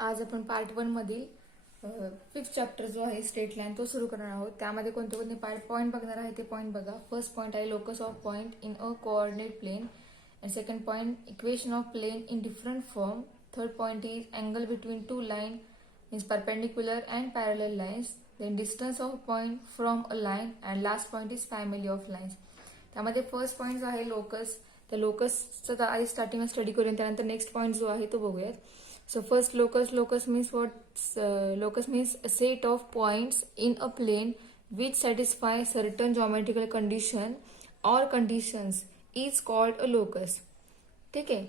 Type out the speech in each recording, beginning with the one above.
आज आपण पार्ट 1 मधील 5th चॅप्टर जो आहे स्ट्रेट लाईन तो सुरू करणार आहोत. त्यामध्ये कोणते कोणते पॉईंट बघणार आहे ते पॉईंट बघा. फर्स्ट पॉईंट आहे locus of point in a coordinate plane and second point equation of plane in different form. Third point is angle between two line means perpendicular and parallel lines. Then distance of point from a line and last point is family of lines. त्यामध्ये first point जो आहे locus, त्या लोकसचा आधी स्टार्टिंगला study करूया, त्यानंतर next point जो आहे तो बघूयात. So first locus means what? Locus means a set of points in a plane which satisfy certain geometrical condition or conditions is called a locus. ठीक आहे,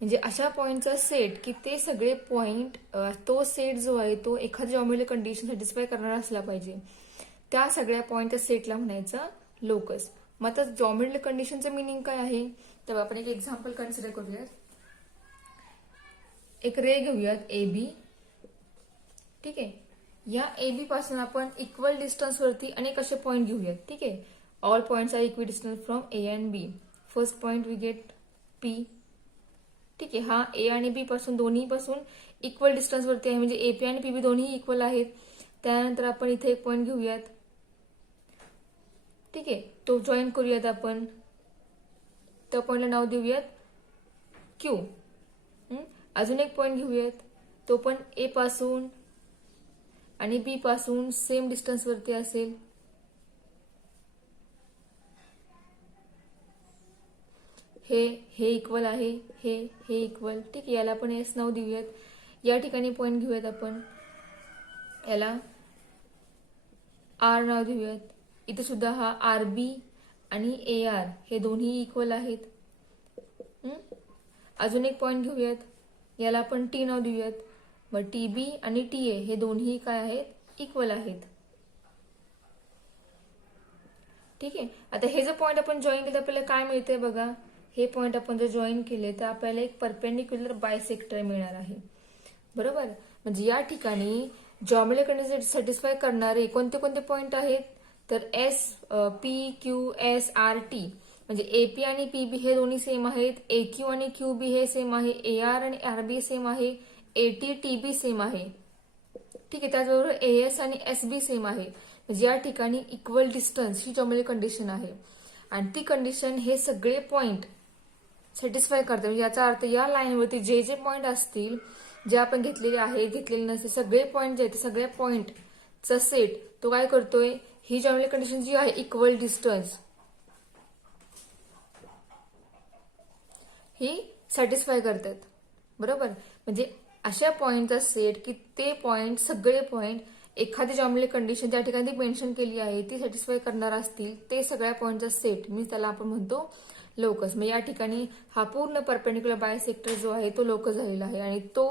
म्हणजे अशा पॉइंटचा सेट की ते सगळे पॉइंट, तो सेट जो आहे तो एखाद्या जॉमेट्रिकल कंडिशन सॅटिस्फाय करणारा असला पाहिजे. त्या सगळ्या पॉइंटच्या सेटला म्हणायचं लोकस. मग आता जॉमेट्रिकल कंडिशनचं मिनिंग काय आहे तर आपण एक एक्झाम्पल कन्सिडर करूयात. एक रे घेऊयात ए बी. ठीक आहे, या ए बी पासून आपण इक्वल डिस्टन्स वरती अनेक असे पॉइंट घेऊयात. ठीक आहे, all points are equal distance from A and B. First point we get P. ठीक आहे, हा ए आणि बी पासून दोन्ही पासून इक्वल डिस्टन्स वरती आहे, म्हणजे एपी आणि पीबी दोन्ही इक्वल आहेत. त्यानंतर आपण इथे एक पॉइंट घेऊयात. ठीक आहे, तो जॉईन करूयात आपण. त्या पॉइंटला नाव देऊयात क्यू. अजून एक पॉइंट घेऊयात, तो पण ए पासून आणि बी पासून सेम डिस्टन्स वरती असेल. हे इक्वल आहे, हे इक्वल. ठीक आहे, याला आपण एस नाव देऊयात. या ठिकाणी पॉइंट घेऊयात आपण, याला आर नाव देऊयात. इथे सुद्धा हा आर बी आणि ए आर हे दोन्ही इक्वल आहेत. अजून एक पॉइंट घेऊयात, याला आपण टी नाव देऊयात. मग टी बी आणि टी ए हे दोन्ही काय आहेत, इक्वल आहेत. ठीक आहे, आता हे जर पॉइंट आपण जॉईन केलं तर आपल्याला काय मिळतंय बघा. हे पॉइंट आपण जर जॉईन केले तर आपल्याला एक परपेंडिक्युलर बायसेक्टर मिळणार आहे. बरोबर, म्हणजे या ठिकाणी जॉमेट्रिकल कंडिशन सॅटिस्फाय करणारे कोणते कोणते पॉइंट आहेत तर S, P, Q, S, R, T. म्हणजे एपी आणि पीबी हे दोन्ही सेम आहेत. ए क्यू आणि क्यू बी हे सेम आहे. ए आर आणि आर बी सेम आहे. एटी टीबी सेम आहे. ठीक आहे, त्याचबरोबर एएस आणि एस बी सेम आहे. म्हणजे या ठिकाणी इक्वल डिस्टन्स ही जॉमेट्रिकल कंडिशन आहे आणि ती कंडिशन हे सगळे पॉइंट सॅटिस्फाय करते. म्हणजे याचा अर्थ या लाईनवरती जे जे पॉइंट असतील, जे आपण घेतलेले आहे, घेतलेले नसते, सगळे पॉइंट जे आहेत सगळ्या पॉइंटचा सेट तो काय करतोय, ही जॉमेट्रिकल कंडिशन जी आहे इक्वल डिस्टन्स ही सॅटिस्फाय करतात. बरोबर, म्हणजे अशा पॉइंटचा सेट की ते पॉइंट सगळे पॉइंट एखादी जॉमेट्रिकल कंडिशन त्या ठिकाणी मेन्शन केली आहे ती सॅटिस्फाय करणार असतील, ते सगळ्या पॉइंटचा सेट मी त्याला आपण म्हणतो लोकस. मग या ठिकाणी हा पूर्ण परपेंडिक्युलर बायसेक्टर जो आहे तो लोकस झालेला आहे आणि तो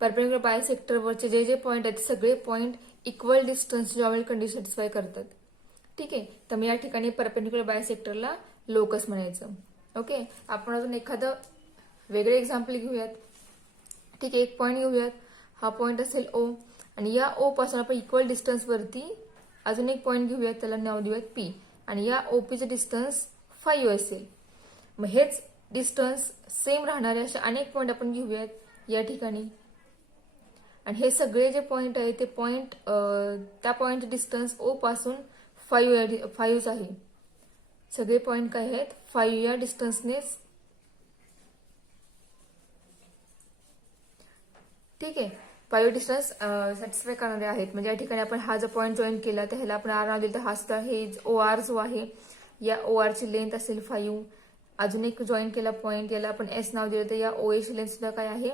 परपेंडिक्युलर बायसेक्टरवरचे जे जे पॉइंट आहेत सगळे point equal distance geometrical condition satisfy करतात. ठीक आहे, तर मग या ठिकाणी परपेंडिक्युलर बायसेक्टरला लोकस म्हणायचं. ओके, आपण अजून एखादं वेगळे एक्झाम्पल घेऊयात. ठीक आहे, एक पॉइंट घेऊयात. हा पॉइंट असेल ओ आणि या ओ पासून आपण इक्वल डिस्टन्स वरती अजून एक पॉइंट घेऊयात, त्याला नाव देऊयात पी आणि या ओपीचं डिस्टन्स 5 असेल. मग हेच डिस्टन्स सेम राहणारे असे अनेक पॉइंट आपण घेऊयात या ठिकाणी आणि हे सगळे जे पॉइंट आहेत ते पॉइंट त्या पॉइंटचे डिस्टन्स ओ पासून 5 आहे. सगळे पॉइंट काय आहेत 5 या डिस्टन्सनेच. ठीक आहे, 5 डिस्टन्स सॅटिस्फाय करणारे आहेत. म्हणजे या ठिकाणी आपण हा जो पॉईंट जॉईन केला तर ह्याला आपण आर नाव दिलं तर हा सुद्धा हे ओ आर जो आहे या ओ आर ची लेंथ असेल 5. अजून एक जॉईन केला पॉईंट, याला आपण एस नाव दिलं तर या ओ ए ची लेंथ सुद्धा काय आहे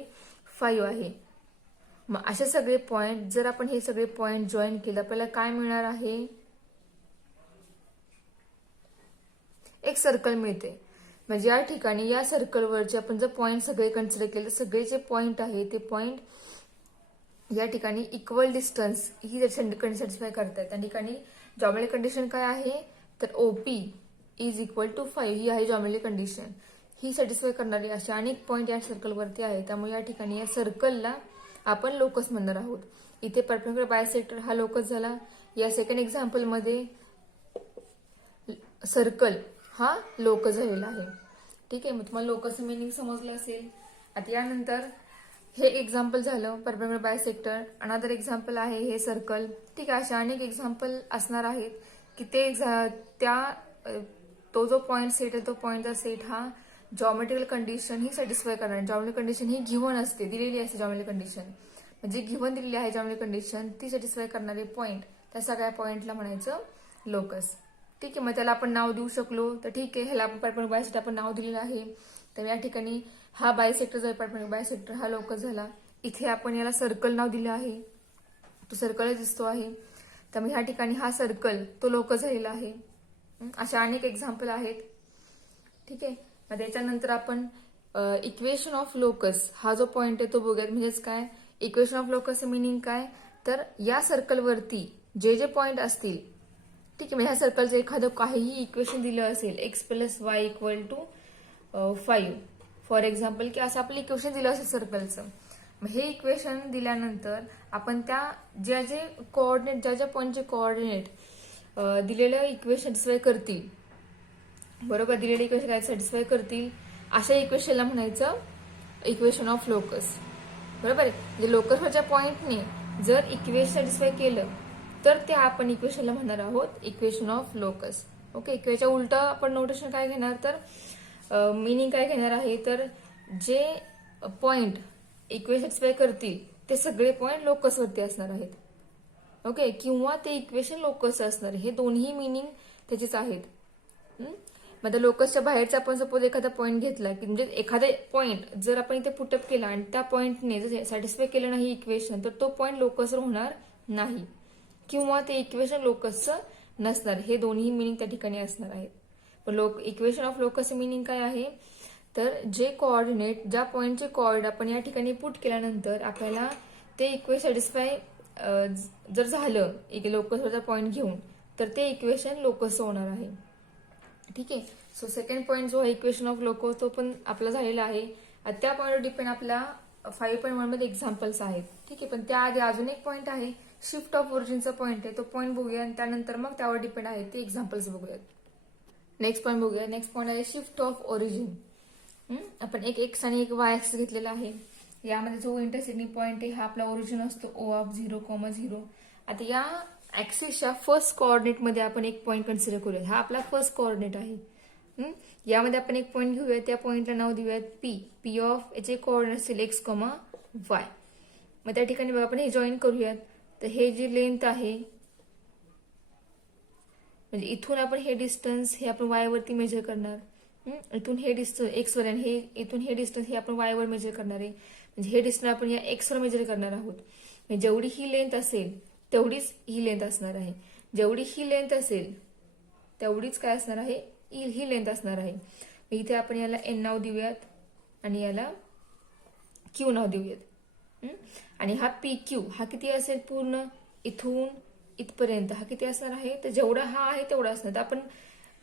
5 आहे. मग असे सगळे पॉईंट जर आपण हे सगळे पॉईंट जॉईन केलं आपल्याला काय मिळणार आहे, एक सर्कल मिळते. म्हणजे या ठिकाणी या सर्कलवरचे आपण जर पॉईंट सगळे कन्सिडर केले, सगळे जे पॉईंट आहे ते पॉईंट या ठिकाणी इक्वल डिस्टन्स ही कंडिशन सॅटिस्फाय करतात. त्या ठिकाणी जॉमेट्रिकल कंडिशन काय आहे तर ओपी इज इक्वल टू 5 ही आहे जॉमेट्रिकल कंडिशन. ही सॅटिस्फाय करणारी असे अनेक पॉईंट या सर्कलवरती आहेत. त्यामुळे या ठिकाणी या सर्कलला आपण लोकस म्हणणार आहोत. इथे परपेंडिक्युलर बायसेक्टर हा लोकस झाला. या सेकंड एक्झाम्पल मध्ये सर्कल हा लोकस झालेला आहे. ठीक आहे, मग तुम्हाला लोकसचं मिनिंग समजलं असेल. आता यानंतर हे एक्झाम्पल झालं परपेंडिक्युलर बायसेक्टर. अनदर एक्झाम्पल आहे हे सर्कल. ठीक आहे, अशा अनेक एक्झाम्पल असणार आहेत की ते तो जो पॉईंट सेट आहे तो पॉईंटचा सेट हा जॉमेट्रिकल कंडिशन ही सॅटिस्फाय करणार. जॉमेट्रिकल कंडिशन ही गिव्हन असते, दिलेली असते. जॉमेट्रिकल कंडिशन म्हणजे गिव्हन दिलेली आहे जॉमेट्रिकल कंडिशन, ती सॅटिस्फाय करणारे पॉईंट, त्या सगळ्या पॉईंटला म्हणायचं लोकस. ठीक आहे, मग त्याला आपण नाव देऊ शकलो तर ठीक आहे. ह्याला आपण परपेंडिक्युलर बायसेक्टर आपण नाव दिलेलं आहे. तर या ठिकाणी हा बायसेक्टर जो आहे परपेंडिक्युलर बायसेक्टर हा लोकस झाला. इथे आपण याला सर्कल नाव दिलं आहे, तो सर्कलच दिसतो आहे. त्यामुळे ह्या ठिकाणी हा सर्कल तो लोकस झालेला आहे. अशा अनेक एक्झाम्पल आहेत. ठीक आहे, मग त्याच्यानंतर आपण इक्वेशन ऑफ लोकस हा जो पॉइंट आहे तो बघूयात. म्हणजेच काय इक्वेशन ऑफ लोकस मिनिंग काय, तर या सर्कलवरती जे जे पॉइंट असतील, ठीक आहे, म्हणजे ह्या सर्कलचं एखादं काहीही इक्वेशन दिलं असेल x plus y equal to 5 for example, की असं आपलं इक्वेशन दिलं असेल सर्कलचं. मग हे इक्वेशन दिल्यानंतर आपण त्या ज्या जे कोऑर्डिनेट ज्या पॉईंटचे कोऑर्डिनेट दिलेलं इक्वेशन सॅटिस्फाय करतील, बरोबर, दिलेलं इक्वेशन काय सॅटिस्फाय करतील अशा इक्वेशनला म्हणायचं इक्वेशन ऑफ लोकस. बरोबर आहे, म्हणजे लोकसवरच्या पॉईंटने जर इक्वेशन सॅटिस्फाय केलं तर त्या आपण इक्वेशनला म्हणणार आहोत इक्वेशन ऑफ लोकस. ओके, इक्वेशनच्या उलट आपण नोटेशन काय घेणार, तर मिनिंग काय घेणार आहे, तर जे पॉइंट इक्वेशन सॅटिस्फाय करतील ते सगळे पॉइंट लोकसवरती असणार आहेत. ओके, किंवा ते इक्वेशन लोकस असणार, हे दोन्ही मिनिंग त्याचेच आहेत. मग लोकसच्या बाहेरचा आपण सपोज एखादा पॉईंट घेतला की म्हणजे एखादा पॉईंट जर आपण इथे पुटअप केला आणि त्या पॉईंटने जर सॅटिस्फाय केलं नाही इक्वेशन, तर तो पॉईंट लोकसवर होणार नाही किंवा ते इक्वेशन लोकसचं नसणार. हे दोन्ही मिनिंग त्या ठिकाणी असणार आहेत. पण इक्वेशन ऑफ लोकसचं मिनिंग काय आहे, तर जे कोऑर्डिनेट ज्या पॉईंटचे कोऑर्डिनेट आपण या ठिकाणी पुट केल्यानंतर आपल्याला ते इक्वेशन सॅटिस्फाय जर झालं एक लोकसवरचा पॉईंट घेऊन, तर ते इक्वेशन लोकसचं होणार आहे. ठीक आहे, सो सेकंड पॉईंट जो आहे इक्वेशन ऑफ लोकस तो पण आपला झालेला आहे. त्या पॉईंटवर डिपेंड आपला 5.1 मध्ये एक्झाम्पल्स आहेत. ठीक आहे, पण त्याआधी अजून एक पॉईंट आहे, शिफ्ट ऑफ ओरिजिनचा पॉईंट आहे, तो पॉईंट बघूया आणि त्यानंतर मग त्यावर डिपेंड आहे ते एक्झाम्पल्स बघूयात. नेक्स्ट पॉईंट बघूया. नेक्स्ट पॉईंट आहे शिफ्ट ऑफ ओरिजिन. आपण एक एक्स आणि एक वाय ऍक्सिस घेतलेला आहे. यामध्ये जो इंटरसेक्टिंग पॉईंट आहे हा आपला ओरिजिन असतो O(0,0). आता या ऍक्सिसच्या फर्स्ट कोऑर्डिनेट मध्ये आपण एक पॉईंट कन्सिडर करूया. हा आपला फर्स्ट कोऑर्डिनेट आहे. यामध्ये आपण एक पॉईंट घेऊया, त्या पॉईंटला नाव देऊयात पी ऑफ याचे कोऑर्डिनेट असेल x,y. मग त्या ठिकाणी बघा आपण हे जॉईन करूयात. तर हे जी लेंथ आहे म्हणजे इथून आपण हे डिस्टन्स हे आपण वाय वरती मेजर करणार. इथून हे डिस्टन्स एक्स वर आणि हे इथून हे डिस्टन्स हे आपण वाय वर मेजर करणार आहे. म्हणजे हे डिस्टन्स आपण या एक्स वर मेजर करणार आहोत. म्हणजे जेवढी ही लेंथ असेल तेवढीच ही लेंथ असणार आहे. जेवढी ही लेंथ असेल तेवढीच काय असणार आहे, ही लेंथ असणार आहे. इथे आपण याला एन नाव देऊयात आणि याला क्यू नाव देऊयात. आणि हा पी क्यू हा किती असेल पूर्ण इथून इथपर्यंत हा किती असणार आहे, तर जेवढा हा आहे तेवढा असणार. तर आपण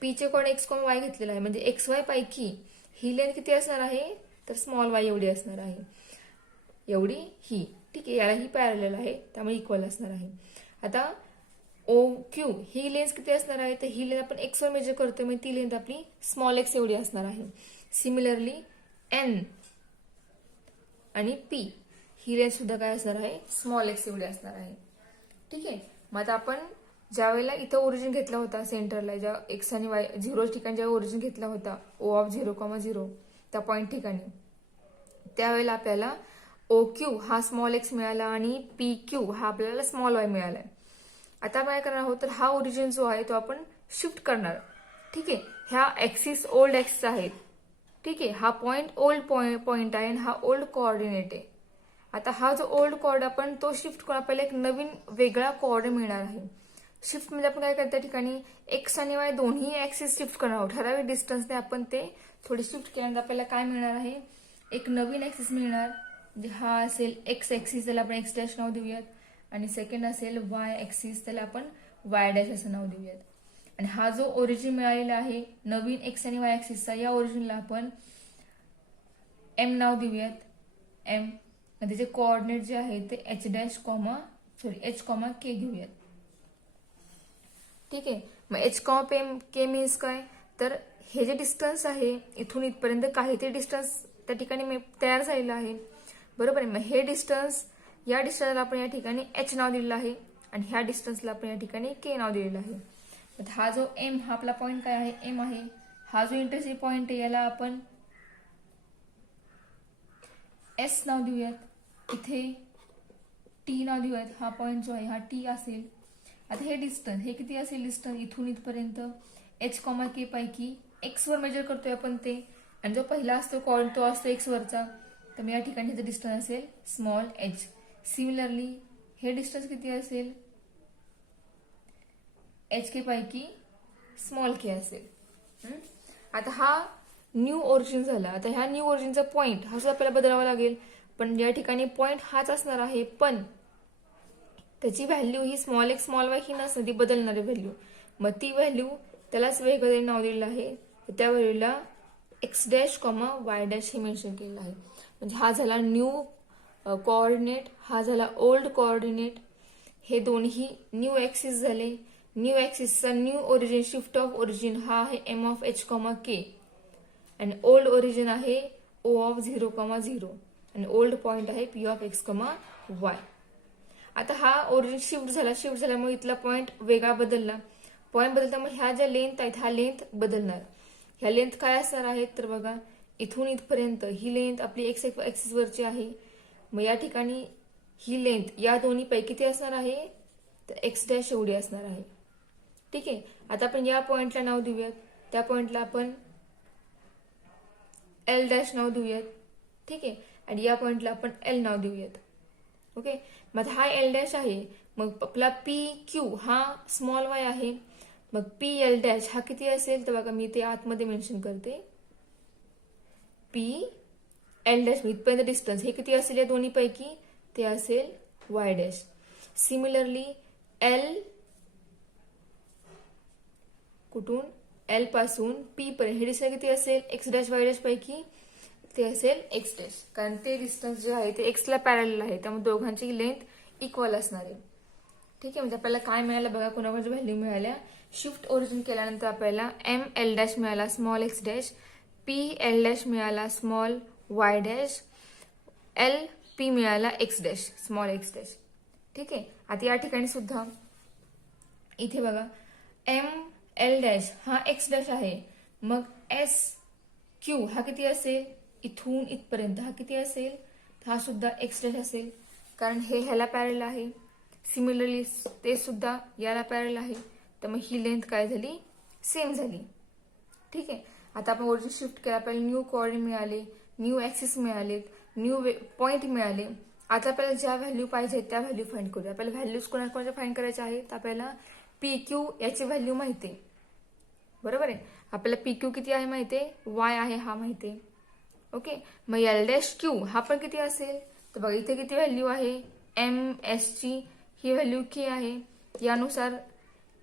पीचे कोण x,y घेतलेला आहे म्हणजे XY पैकी ही लेंथ किती असणार आहे, तर स्मॉल वाय एवढी असणार आहे, एवढी ही. ठीक आहे, याला ही पॅरलल आहे त्यामुळे इक्वल असणार आहे. आता OQ ही लेंथ किती असणार आहे, तर ही लेंथ आपण x वर मेजर करतोय म्हणजे ती लेंथ आपली स्मॉल x एवढी असणार आहे. सिमिलरली N आणि P ही लेंथ सुद्धा काय असणार आहे, स्मॉल x एवढी असणार आहे. ठीक आहे, मग आता आपण ज्या वेळेला इथं ओरिजिन घेतला होता सेंटरला, ज्या एक्स आणि वाय 0 ठिकाणी ज्या ओरिजिन घेतला होता O(0,0) त्या पॉईंट ठिकाणी, त्यावेळेला आपल्याला OQ हा स्मॉल एक्स मिळाला आणि PQ हा आपल्याला स्मॉल वाय मिळालाय. आता काय करणार आहोत, तर हा ओरिजिन जो आहे तो आपण शिफ्ट करणार. ठीक आहे, ह्या ऍक्सिस ओल्ड ऍक्सिस आहेत. ठीक आहे, हा पॉईंट ओल्ड पॉईंट आहे आणि हा ओल्ड कोऑर्डिनेट आहे. आता हा जो ओल्ड कोऑर्ड आपण तो शिफ्ट करून आपल्याला एक नवीन वेगळा कोऑर्डिनेट मिळणार आहे. शिफ्ट म्हणजे आपण काय करतो, त्या ठिकाणी एक्स आणि वाय दोन्ही ऍक्सिस शिफ्ट करणार आहोत. ठराविक डिस्टन्सने आपण ते थोडे शिफ्ट केल्यानंतर आपल्याला काय मिळणार आहे, एक नवीन ऍक्सिस मिळणार. म्हणजे हा असेल एक्स ऍक्सिस, त्याला आपण एक्स डॅश नाव देऊयात. आणि सेकंड असेल वाय ऍक्सिस, त्याला आपण वाय डॅश असं नाव देऊयात. आणि हा जो ओरिजिन मिळालेला आहे नवीन एक्स आणि वाय ऍक्सिसचा, या ओरिजिनला आपण एम नाव देऊयात. एम आणि त्याचे कोऑर्डिनेट जे आहे ते एच के घेऊयात. ठीक आहे, मग के मीन्स काय, तर हे जे डिस्टन्स आहे इथून इथपर्यंत काहीतरी डिस्टन्स त्या ठिकाणी तयार झालेलं आहे. बरोबर आहे. मग हे डिस्टन्स, या डिस्टन्सला आपण या ठिकाणी h नाव दिलेलं आहे आणि ह्या डिस्टन्सला आपण या ठिकाणी k नाव दिलेलं आहे. तर हा जो m, हा आपला पॉईंट काय आहे, m आहे. हा जो इंटरसेक्ट पॉईंट आहे याला आपण s नाव देऊयात, इथे t नाव देऊयात. हा पॉईंट जो आहे हा t असेल. आता हे डिस्टन्स, हे किती असेल डिस्टन्स इथून इथपर्यंत, h, k पैकी x वर मेजर करतोय आपण ते, आणि जो पहिला असतो कॉर्ड तो असतो x वरचा, तर मग या ठिकाणी ह्याचं डिस्टन्स असेल स्मॉल h. सिमिलरली हे डिस्टन्स किती असेल, h k पैकी स्मॉल k असेल. आता हा न्यू ओरिजिन झाला. आता ह्या न्यू ओरिजिनचा पॉईंट हा सुद्धा आपल्याला बदलावा लागेल, पण या ठिकाणी पॉईंट हाच असणार आहे, पण त्याची व्हॅल्यू ही स्मॉल x स्मॉल y ही नसते, ती बदलणारी व्हॅल्यू. मग ती व्हॅल्यू त्यालाच वेगळं नाव दिलेलं आहे, त्या व्हॅल्यूला x डॅश y डॅश हे मेन्शन केलेलं आहे. म्हणजे हा झाला न्यू कोऑर्डिनेट, हा झाला ओल्ड कोऑर्डिनेट. हे दोन्ही न्यू ऍक्सिस झाले. न्यू ऍक्सिसचा new origin, shift of origin हा आहे m ऑफ h, k, आणि ओल्ड ओरिजिन आहे o ऑफ 0, 0, आणि ओल्ड पॉइंट आहे p ऑफ x, y. आता हा ओरिजिन शिफ्ट झाल्यामुळे इथला पॉइंट वेगळा बदलला. पॉइंट बदलल्यामुळे ह्या ज्या लेंथ आहेत ह्या लेंथ बदलणार. ह्या लेंथ काय असणार आहेत तर बघा, इथून इथपर्यंत ही लेंथ आपली एक्स ऍक्सिस वरची आहे. मग या ठिकाणी ही लेंथ या दोन्ही पैकी किती असणार आहे तर x डॅश एवढी असणार आहे. ठीक आहे. आता आपण या पॉइंटला नाव देऊयात, त्या पॉइंटला आपण L डॅश नाव देऊयात. ठीक आहे. आणि या पॉइंटला आपण L नाव देऊयात. ओके. मग हा L डॅश आहे, मग आपला PQ हा स्मॉल y आहे. मग PL डॅश हा किती असेल तर बघा मी ते आतमध्ये मेन्शन करते. PL डॅश इथपर्यंत डिस्टन्स हे किती असेल या दोन्ही पैकी ते असेल y डॅश. सिमिलरली L कुठून L पासून P पर्यंत हे डिस्टन्स किती असेल x डॅश y डॅश पैकी ते असेल x डॅश, कारण ते डिस्टन्स जे आहे ते x ला पॅरलल आहे, त्यामुळे दोघांची लेंथ इक्वल असणार आहे. ठीक आहे. म्हणजे आपल्याला काय मिळालं बघा, कोणाकोणाच्या व्हॅल्यू मिळाल्या. शिफ्ट ओरिजिन केल्यानंतर आपल्याला ML डॅश मिळाला small x dash, PL dash मिळाला स्मॉल y डॅश, LP मिळाला x dash small x dash. ठीक आहे. आता या ठिकाणी सुद्धा इथे बघा ML डॅश हा x डॅश आहे, मग SQ हा किती असेल इथून इथपर्यंत हा किती असेल, हा सुद्धा x डॅश असेल, कारण हे ह्याला पॅरल आहे. सिमिलरली ते सुद्धा याला पॅरल आहे, तर मग ही लेंथ काय झाली सेम झाली. ठीक आहे. आता आपण ओरिजिन शिफ्ट केला, आपल्याला न्यू कोऑर्डिनेट मिळाले, न्यू ऍक्सिस मिळालेत, न्यू पॉइंट मिळाले. आता आपल्याला ज्या व्हॅल्यू पाहिजे त्या व्हॅल्यू फाइंड करूया. आपल्याला व्हॅल्यूज कोणाकोणाच्या फाइंड करायच्या आहेत. आपल्याला PQ याची व्हॅल्यू माहिती आहे, बरोबर आहे. आपल्याला PQ किती आहे माहिती आहे, y आहे हा माहिती आहे. ओके. मग L डॅश Q हा पण किती असेल तर बघा इथे किती व्हॅल्यू आहे, MS ची ही व्हॅल्यू k आहे. यानुसार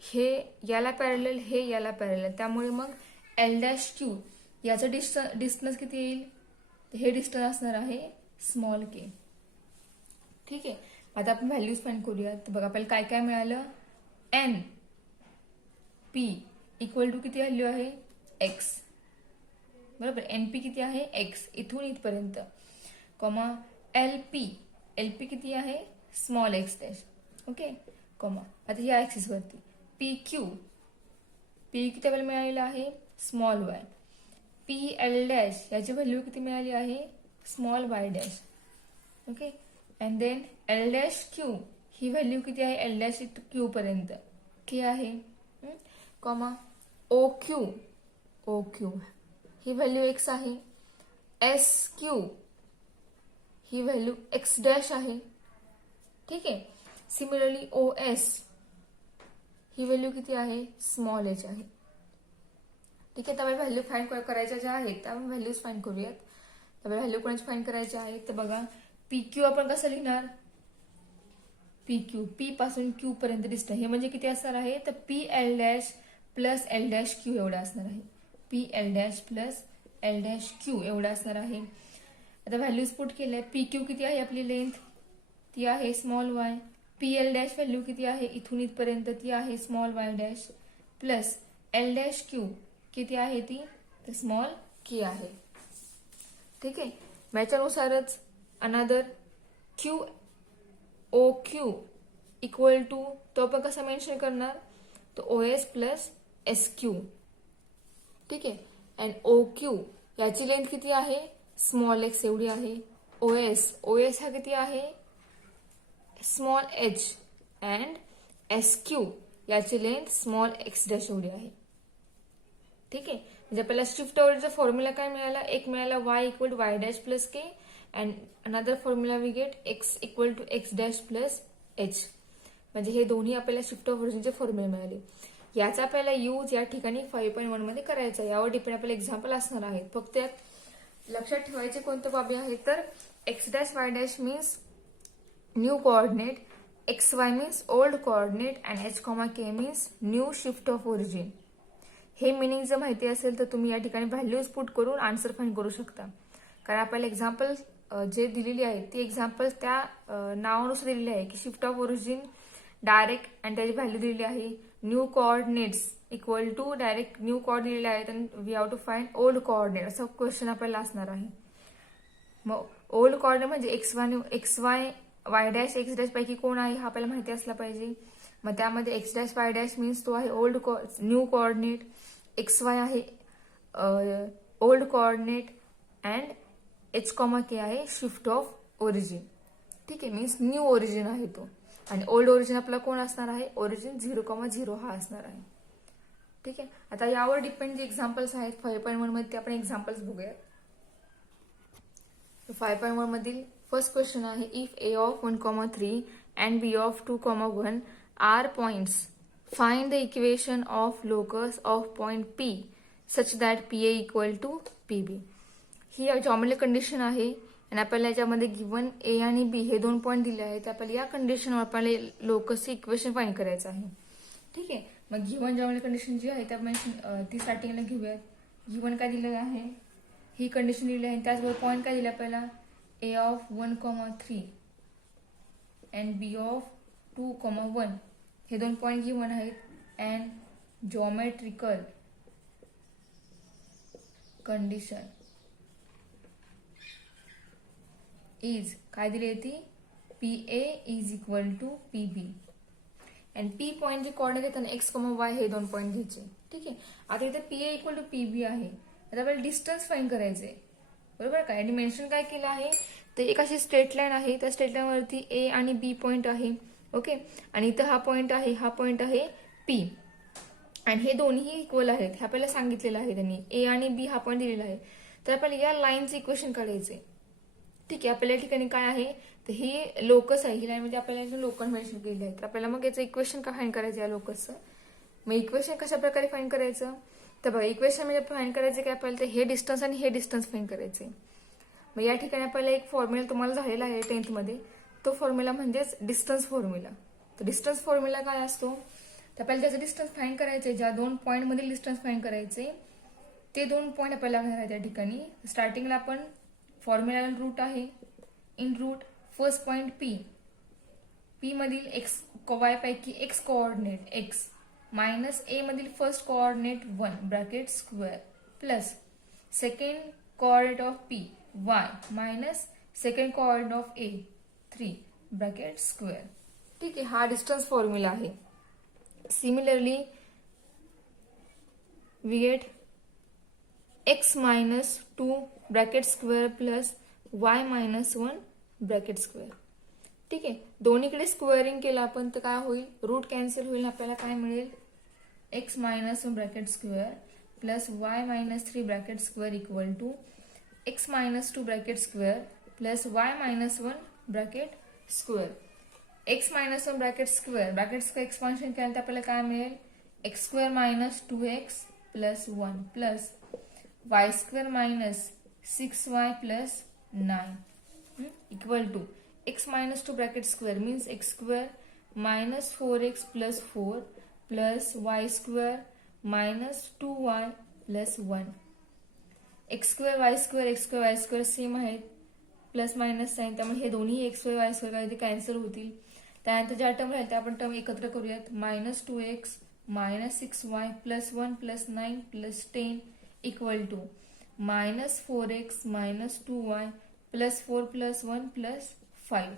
हे याला पॅरलल, हे याला पॅरलल, त्यामुळे मग L डॅश Q याचं डिस्टन्स किती येईल, हे डिस्टन्स असणार आहे स्मॉल k. ठीक आहे. आता आपण व्हॅल्यूज फाइंड करूया. तर बघा आपल्याला काय काय मिळालं, NP इक्वल टू किती व्हॅल्यू आहे x, बरोबर. NP किती आहे x इथून इथपर्यंत, कॉमा LP किती आहे small x dash. Okay. Comma आता या ऍक्सिस वरती PQ किती व्हॅल्यू मिळालेला आहे स्मॉल y. PL डॅश याची व्हॅल्यू किती मिळाली आहे small y dash. Okay. And then L dash Q ही व्हॅल्यू किती आहे L डॅश Q पर्यंत k आहे. कॉमा OQ ही व्हॅल्यू x आहे. SQ ही व्हॅल्यू x डॅश आहे. ठीक आहे. सिमिलरली OS ही व्हॅल्यू किती आहे स्मॉल h आहे. ठीक आहे. त्यामुळे व्हॅल्यू फाइंड करायच्या ज्या आहेत त्या व्हॅल्यूज फाइंड करूयात. त्यामुळे व्हॅल्यू कोणाची फाइंड करायची आहे तर बघा PQ आपण कसं लिहिणार, PQ P पासून Q पर्यंत डिस्टन्स हे म्हणजे किती असणार आहे तर PL dash plus L dash Q एवढा असणार आहे. PL dash plus L dash Q एवढा असणार आहे. आता व्हॅल्यूज पुट केल्या. PQ किती आहे आपली लेंथ ती आहे small y. PL dash value किती आहे इथून इथपर्यंत ती आहे small y dash, plus L dash Q किती आहे ती तर स्मॉल k आहे. ठीक आहे. याच्यानुसारच another Q O Q equal to, तो आपण कसा मेन्शन करणार, तो O S plus S Q. ठीक आहे. अँड ओ क्यू याची लेंथ किती आहे, स्मॉल एक्स एवढी आहे. ओ एस हा किती आहे, small H. And S Q याची लेंथ स्मॉल एक्स डॅश एवढी आहे. ठीक आहे. म्हणजे आपल्याला शिफ्ट ओरिजिनचा फॉर्म्युला काय मिळाला, एक मिळाला y equal to y dash plus k, and another formula we get x equal to x dash plus h. म्हणजे हे दोन्ही आपल्याला शिफ्ट ऑफ ओरिजिनचे फॉर्म्युले मिळाले. याचा आपल्याला यूज या ठिकाणी 5.1 मध्ये करायचा. यावर डिपेंड आपल्याला एक्झाम्पल असणार आहेत. फक्त यात लक्षात ठेवायचे कोणत्या बाबी आहेत, तर x dash Y dash means new coordinate, X Y means old coordinate, and H comma K means new shift of origin. हे मिनिंग जर माहिती असेल तर तुम्ही या ठिकाणी व्हॅल्यूज पुट करून आन्सर फाइंड करू शकता. कारण आपल्याला एक्झाम्पल जे दिलेली आहे ती एक्झाम्पल त्या नावानुसार दिलेली आहे की शिफ्ट ऑफ ओरिजिन डायरेक्ट, आणि त्याची व्हॅल्यू दिलेली आहे new coordinates equal to direct new coordinate दिलेले आहेत, आणि we have to find old coordinate असं क्वेश्चन आपल्याला असणार आहे. मग ओल्ड कोऑर्डिनेट म्हणजे x y y dash x dash पैकी कोण आहे हा आपल्याला माहिती असला पाहिजे. मग त्यामध्ये X dash Y dash means तो आहे old new coordinate, X Y आहे old coordinate, and H comma K आहे शिफ्ट ऑफ ओरिजिन. ठीक आहे. मीन्स न्यू ओरिजिन आहे तो, आणि ओल्ड ओरिजिन आपला कोण असणार आहे, ओरिजिन 0,0 हा असणार आहे. ठीक आहे. आता यावर डिपेंड जे एक्झाम्पल्स आहेत 5.1 मध्ये ते आपण एक्झाम्पल्स बघूया. 5.1 मधील फर्स्ट क्वेश्चन आहे, if A of 1,3 and B of 2,1 are points, find the equation of locus of point P such that P A equal to P B. ही जॉमेट्रिक कंडिशन आहे, आणि आपल्याला याच्यामध्ये गिवन ए आणि बी हे 2 पॉईंट दिले आहेत. आपल्याला या कंडिशनवर आपल्याला लोकसचे इक्वेशन फाइंड करायचं आहे. ठीक आहे. मग गिवन जॉमेट्रिक कंडिशन जी आहे आपण ती स्टार्टिंगला घेऊयात. गिवन काय दिलेलं आहे, ही कंडिशन दिली आहे, त्याचबरोबर पॉईंट काय दिले आपल्याला, A of 1,3 and B of 2,1 हे 2 पॉईंट गिवन आहेत. अँड जॉमेट्रिकल कंडिशन इज काय दिली ती, P A is equal to P B. And P point जे कॉर्डिनेट आहेत एक्स कॉमा वाय हे 2 पॉईंट घ्यायचे. ठीक आहे. आता इथे P A equal to P B आहे. आता आपल्याला डिस्टन्स फाइंड करायचंय, बरोबर काय. आणि मेन्शन काय केलं आहे, तर एक अशी स्ट्रेट लाईन आहे, त्या स्ट्रेट लाईन वरती ए आणि बी पॉईंट आहे. ओके. आणि इथं हा पॉईंट आहे पी, आणि हे दोन्ही इक्वल आहेत हे आपल्याला सांगितलेलं आहे त्यांनी. ए आणि बी हा पॉईंट दिलेला आहे. तर आपल्याला या लाईनचं इक्वेशन काढायचंय. ठीक आहे. आपल्या या ठिकाणी काय आहे, तर ही लोकस आहे, ही लाईन म्हणजे आपल्याला लोकस मेन्शन केलेली आहे. तर आपल्याला मग याचं इक्वेशन का फाइंड करायचं या लोकसचं. मग इक्वेशन कशा प्रकारे फाइंड करायचं, तर बघा इक्वेशन म्हणजे फाइंड करायचं काय आपल्याला, तर हे डिस्टन्स आणि हे डिस्टन्स फाइंड करायचे. मग या ठिकाणी आपल्याला एक फॉर्म्युला तुम्हाला झालेला आहे 10th मध्ये, तो फॉर्म्युला म्हणजेच डिस्टन्स फॉर्म्युला. तर डिस्टन्स फॉर्म्युला काय असतो, तर आपल्याला ज्याचं डिस्टन्स फाइंड करायचे, ज्या 2 पॉईंट मधील डिस्टन्स फाइंड करायचे ते 2 पॉईंट आपल्याला लागणार आहेत. या ठिकाणी स्टार्टिंगला आपण फॉर्म्युला रूट आहे, in root first point P, P मधील एक्स वाय पैकी x coordinate x minus A मधील first coordinate 1 bracket square plus second coordinate of P y minus second coordinate of A 3 bracket square. ठीक आहे. हा distance formula आहे. Similarly we get x minus 2 bracket square plus y minus 1 bracket square. ठीक आहे. दोन्हीकडे squaring केलं आपण तर काय होईल, रूट कॅन्सल होईल. आपल्याला काय मिळेल, x minus 1 bracket square plus y minus 3 bracket square equal to x minus 2 bracket square plus y minus 1 bracket square. X minus 1 bracket square expansion केलं तर आपल्याला काय मिळेल, x square minus 2x plus 1 plus y square minus 6y plus 9 equal to x minus 2 bracket square means x square minus 4x plus 4 plus y square minus 2y plus 1. X square Y square same आहेत, plus minus sign, त्यामुळे हे दोन्ही x square Y square काय cancel होतील. त्यानंतर ज्या term राहील त्या आपण टर्म एकत्र करूयात. Minus 2x minus 6y plus 1 plus 9 plus 10 equal to minus 4x minus 2y +4 + 1 + 5.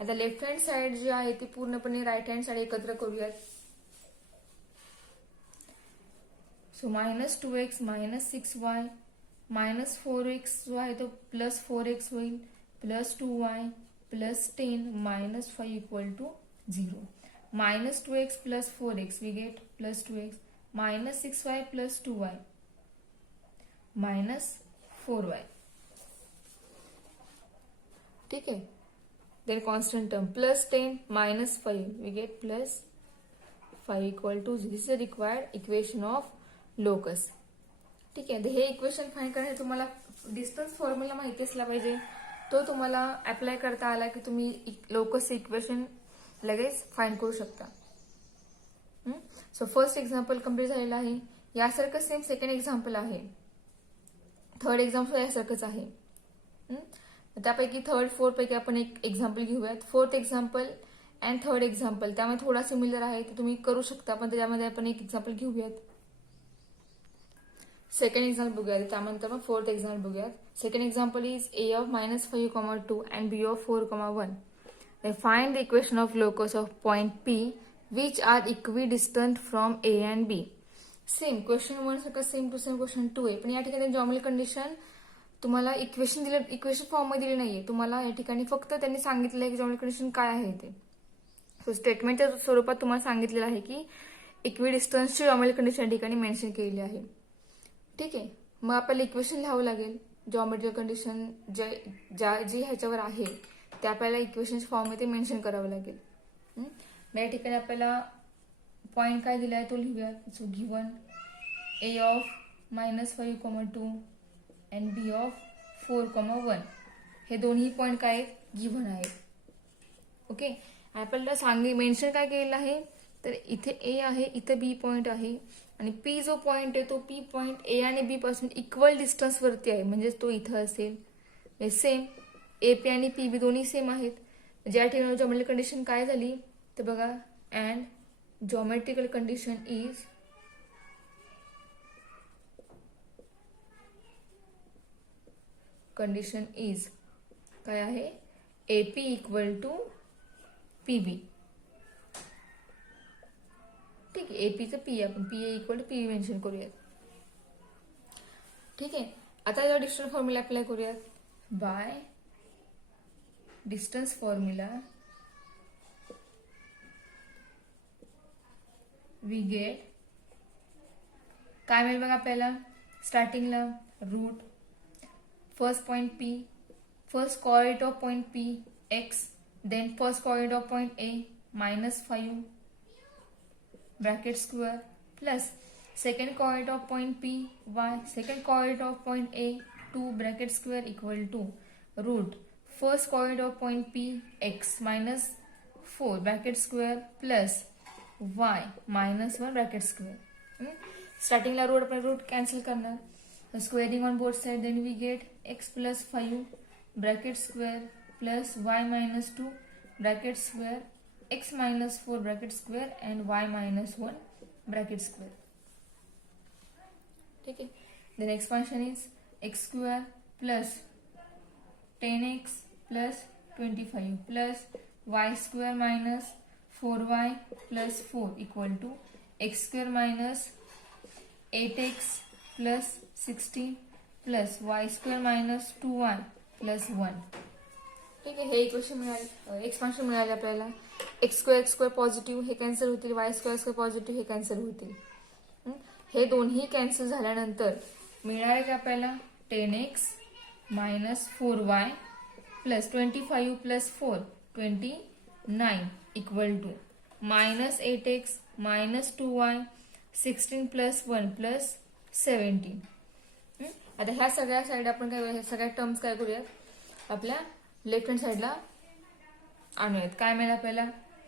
आता लेफ्ट हँड साइड जी आहे ती पूर्णपणे राईट हँड साइड एकत्र करूयात. सो -2x -6y -4x जो आहे तो +4x होईल, +2y +10 -5 = 0. -2x + 4x we get +2x, -6y + 2y -4y. ठीक आहे. Then constant term +10 -5 we get +5 = 0. This is a required equation of locus. ठीक आहे. हे इक्वेशन फाइंड करण्यासाठी तुम्हाला डिस्टन्स फॉर्म्युला माहिती असला पाहिजे. तो तुम्हाला अप्लाय करता आला की तुम्ही लोकस इक्वेशन लगेच फाइंड करू शकता. सो फर्स्ट एक्झाम्पल कम्प्लीट झालेलं आहे. यासारखं सेम सेकंड एक्झाम्पल आहे. थर्ड एक्झाम्पल यासारखंच आहे. त्यापैकी थर्ड फोर्थ पैकी आपण एक एक्झाम्पल घेऊयात. Fourth example and third example त्यामध्ये थोडा सिमिलर आहे, ते तुम्ही करू शकता, पण त्यामध्ये आपण एक एक्झाम्पल घेऊयात. सेकंड एक्झाम्पल बघूयात, त्यानंतर मग फोर्थ एक्झाम्पल बघूयात. Second example is a of -5, 2 and b of 4, 1. Find the equation of locus of point P which are equidistant from A and B. Same question 1 सारखं सेम टू सेम क्वेश्चन 2 आहे, पण या ठिकाणी geometric condition तुम्हाला equation form मध्ये दिली नाहीये. तुम्हाला या ठिकाणी फक्त त्यांनी सांगितलं आहे की जॉमेट्रिक कंडिशन काय आहे ते. सो स्टेटमेंटच्या स्वरूपात तुम्हाला सांगितलेलं आहे की इक्विडिस्टन्सची जॉमेट्रिक कंडिशन या ठिकाणी मेन्शन केलेली आहे. ठीक आहे. मग आपल्याला इक्वेशन लिहावं लागेल. जॉमेट्रिक कंडिशन जी ह्याच्यावर आहे ते आपल्याला इक्वेशन फॉर्म मध्ये मेन्शन करावं लागेल. या ठिकाणी आपल्याला पॉईंट काय दिला आहे तो लिहूया. So given a of -5, 2 and b of 4, 1 हे दोन्ही पॉईंट काय आहेत, गिव्हन आहेत. ओके. आपल्याला मेन्शन काय केलेलं आहे, तर इथे a आहे, इथे b पॉईंट आहे आणि p जो पॉईंट आहे तो p पॉईंट a आणि b पासून इक्वल डिस्टन्स वरती आहे, म्हणजे तो इथं असेल. सेम AP आणि PB दोन्ही सेम आहेत. ज्या ठिकाणी जॉमेट्रिकल कंडिशन काय झाली ते बघा. अँड जॉमेट्रिकल कंडिशन इज काय आहे, AP = PB. ठीक आहे. एपीचं पी आपण PA = PB मेन्शन करूयात. ठीक आहे. आता याचा डिस्टन्स फॉर्म्युला अप्लाय करूयात. By distance formula we get काय मिळेल बघा. आपल्याला स्टार्टिंगला root first point P, first coordinate of point P x, then first coordinate of point A -5 bracket square plus second coordinate of point P y, second coordinate of point A 2 bracket square = root first coordinate of point P x -4 bracket square plus y -1 bracket square. स्टार्टिंगला root cancel करणार. Squaring on both side, then we get x + 5 bracket square plus y -2 bracket square, x -4 bracket square and y -1 bracket square. ठीक आहे. देन expansion is x² plus 10x plus 25 plus y² -4y plus 4 = x² -8x plus 16 plus y² -2y plus 1. ठीक आहे. हे equation मिळाले, expansion मिळाले आपल्याला. x² positive हे कॅन्सल होतील, y² पॉझिटिव्ह हे कॅन्सल होतील. हे दोन्ही कॅन्सल झाल्यानंतर मिळणार आहे आपल्याला 10x -4y plus 25 plus 4 29 = -8x -2y 16 plus 1 plus 17. आता ह्या सगळ्या साईड आपण काय सगळ्या टर्म्स काय करूयात, आपल्या लेफ्ट हँड साईडला आणूयात. काय मिळेल आपल्याला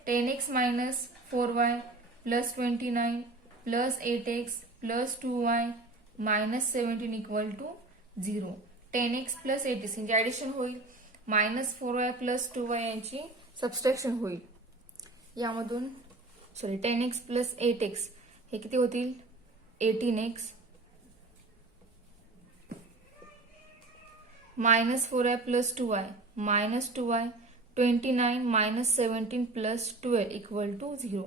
10x -4y plus 29 plus 8x plus 2y -17 = 0. 10x plus 8x यांची ऍडिशन होईल, -4y प्लस 2y यांची सबस्ट्रॅक्शन होईल. यामधून 10x प्लस 8x हे किती होतील 18x -4y plus 2y -2y 29 -17 plus 12 equal to 0.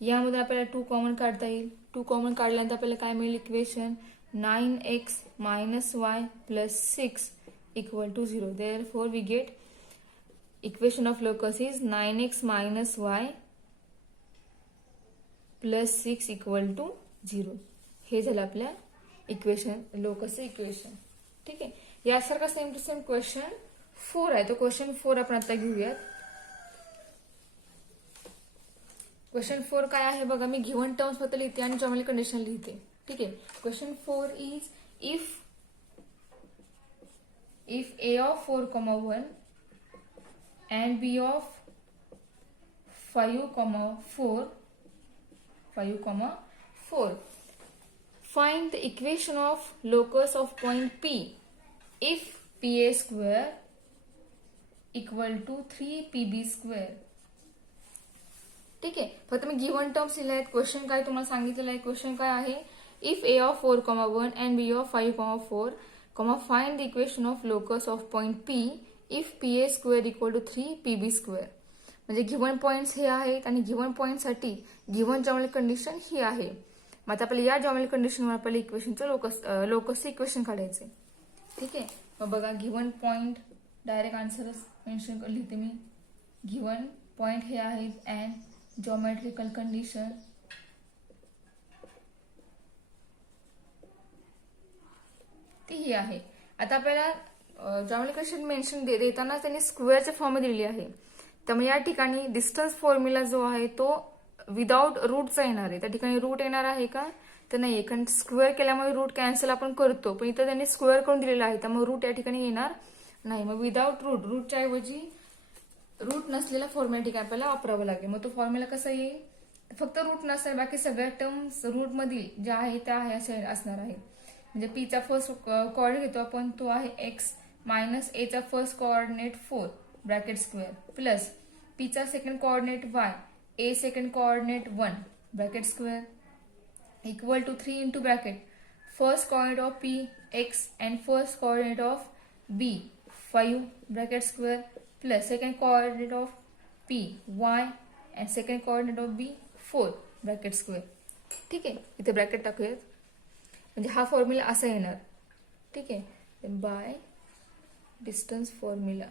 यामध्ये आपल्याला 2 कॉमन काढता येईल. 2 कॉमन काढल्यानंतर आपल्याला काय मिळेल equation 9x - y plus 6 equal to 0. Therefore we get equation of locus is 9x - y plus 6 equal to 0. हे झालं आपल्या इक्वेशन लोकसचं इक्वेशन. ठीक आहे. यासारखा सेम टू सेम क्वेश्चन 4 आहे. तो क्वेश्चन 4 आपण आता घेऊयात. क्वेश्चन 4 काय आहे बघा. मी गिव्हन टर्म्स बद्दल लिहिते आणि जॉमेट्रिक कंडिशन लिहिते. ठीक आहे. Question 4 is if a of 4, 1 and b of 5, 4 find the equation of locus of point P if PA square equal to 3PB square. ठीक आहे. फक्त मी गिव्हन टर्म्स लिहिले आहेत. क्वेश्चन काय तुम्हाला सांगितलेलं आहे. क्वेश्चन काय आहे if a of 4, 1 and b of 5, 4 find the equation of locus of point P if PA square equal to 3PB square. म्हणजे गिव्हन पॉइंट्स हे आहेत आणि गिव्हन पॉइंटसाठी गिव्हन जॉमेट्रिक कंडिशन ही आहे. मग आता आपल्याला या जॉमेट्रिक कंडिशनवर आपल्याला इक्वेशनचं लोकसचं इक्वेशन काढायचे. ठीक आहे. मग बघा गिव्हन पॉइंट डायरेक्ट आन्सरच मेन्शन लिहिते मी. गिव्हन पॉइंट हे आहेत अँड जॉमेट्रिकल कंडिशन ती ही आहे. आता आपल्याला जॉमेट्रिक कंडिशन मेन्शन देताना त्यांनी स्क्वेअरच्या फॉर्ममध्ये दिली आहे. त्यामुळे या ठिकाणी डिस्टन्स फॉर्म्युला जो आहे तो विदाउट रूटचा येणार आहे. त्या ठिकाणी रूट येणार आहे का तर नाही, कारण स्क्वेअर केल्यामुळे रूट कॅन्सल आपण करतो, पण इथं त्यांनी स्क्वेअर करून दिलेला आहे त्यामुळे रूट या ठिकाणी येणार नाही. मग विदाउट रूटच्या ऐवजी रूट नसलेला फॉर्म्युला ठिकाणी आपल्याला वापरावं लागेल. मग तो फॉर्म्युला कसा येईल, फक्त रूट नसेल बाकी सगळ्या टर्म्स रूट मधील ज्या आहे त्या आहे असे असणार आहे. म्हणजे पीचा फर्स्ट कोऑर्डिनेट घेतो आपण तो आहे एक्स मायनस एचा first coordinate 4 bracket square plus पीचा second coordinate Y A second coordinate 1 bracket square equal to 3 into bracket first coordinate of P X and first coordinate of B 5 bracket square plus second coordinate of P Y and second coordinate of B 4 bracket square. ठीक आहे. इथे bracket टाकूयात म्हणजे हा formula असा येणार. ठीक आहे. Bye distance formula.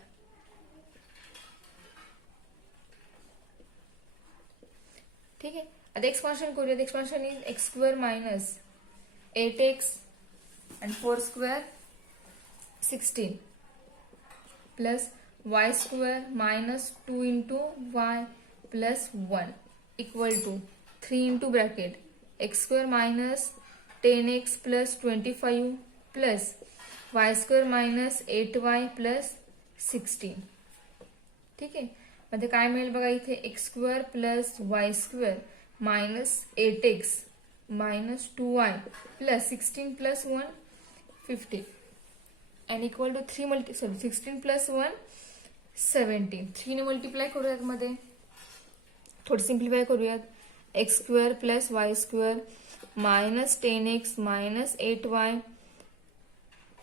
ठीक आहे. आता एक्सपान्शन करूयात. Expansion is x square minus 8x and 4 square 16 plus y square minus 2 into y plus 1 equal to 3 into bracket x square minus 10x plus 25 plus y square minus 8y plus 16. ठीक आहे. मध्ये काय मिळेल बघा इथे x square plus y square minus 8x minus 2y plus 16 plus 1 50 and equal to 16 plus 1 17. 3 ने multiply करूयात मध्ये थोडी सिम्प्लिफाय करूयात. X square plus y square minus 10x minus 8y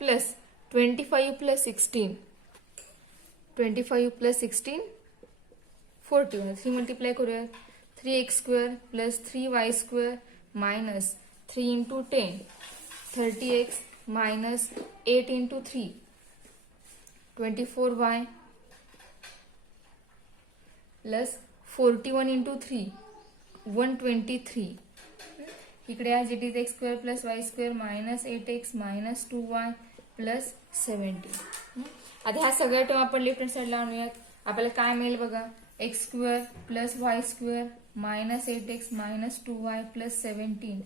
plus 25 plus 16 25 plus 16 41. 3 multiply करूयात. 3x square plus 3y square minus 3 into 10 30x minus 8 into 3 24y plus 41 into 3 123. इकडे as it is x square plus y square minus 8x minus 2y plus 70. आता ह्या सगळ्या term आपण left hand साईडला आणूयात. आपल्याला काय मिळेल बघा x square plus y square minus 8x minus 2y plus 17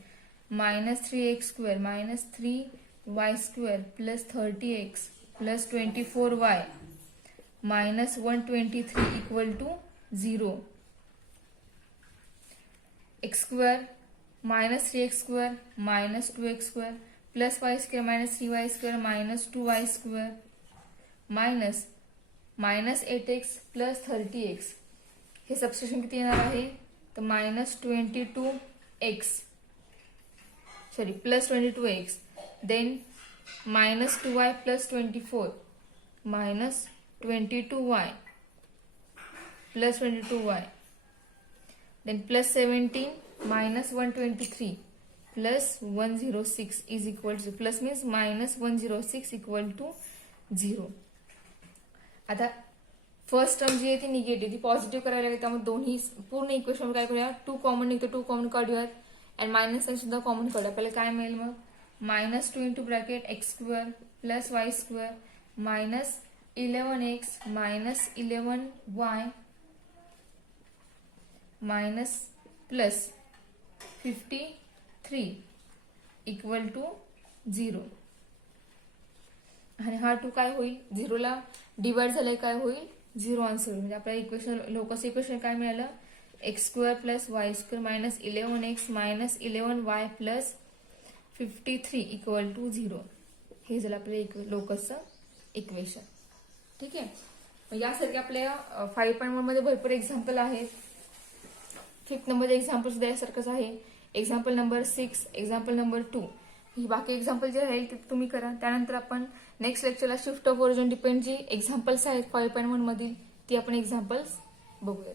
minus 3x square minus 3y square plus 30x plus 24y minus 123 equal to 0. X square minus 3x square minus 2x square plus y square minus 3y square minus 2y square minus minus 8x plus 30x. हे substitution किती येणार आहे तर minus 22x sorry plus 22x then minus 2y plus 24 minus 22y plus 22y, then plus 17 minus 123 plus 106 is equal to, plus means minus 106 equal to 0. आता first term जी आहे ती negative, ती positive करायला लागेल, त्यामुळे दोन्ही पूर्ण इक्वेशन काय करूया, 2 कॉमन निघतो, 2 कॉमन काढूयात आणि मायनस साइन सुद्धा कॉमन काढूया. आपल्याला काय मिळेल मग, minus 2 into bracket x square plus y square minus 11x minus 11y minus plus 53 equal to 0. आणि हा 2 काय होईल, 0 ला डिवाइड झालाय, काय होईल 0 आन्सर होईल. म्हणजे आपल्या इक्वेशन लोकस इक्वेशन काय मिळालं, x square plus y square minus 11x minus 11y plus 53 equal to 0. हे झालं आपल्या लोकसचं इक्वेशन. ठीक आहे. यासारखे आपल्या 5.1 मध्ये भरपूर एक्झाम्पल आहेत. 5th नंबरचं एक्झाम्पल सुद्धा यासारखंच आहे. एक्झाम्पल नंबर 6, एक्झाम्पल नंबर 2, ही बाकी एक्झाम्पल जे राहील ते तुम्ही करा. त्यानंतर आपण नेक्स्ट लेक्चरला शिफ्ट ऑफ ओरिजिन डिपेंड जी एक्झाम्पल्स आहेत 5.1 मधील ती आपण एक्झाम्पल्स बघूयात.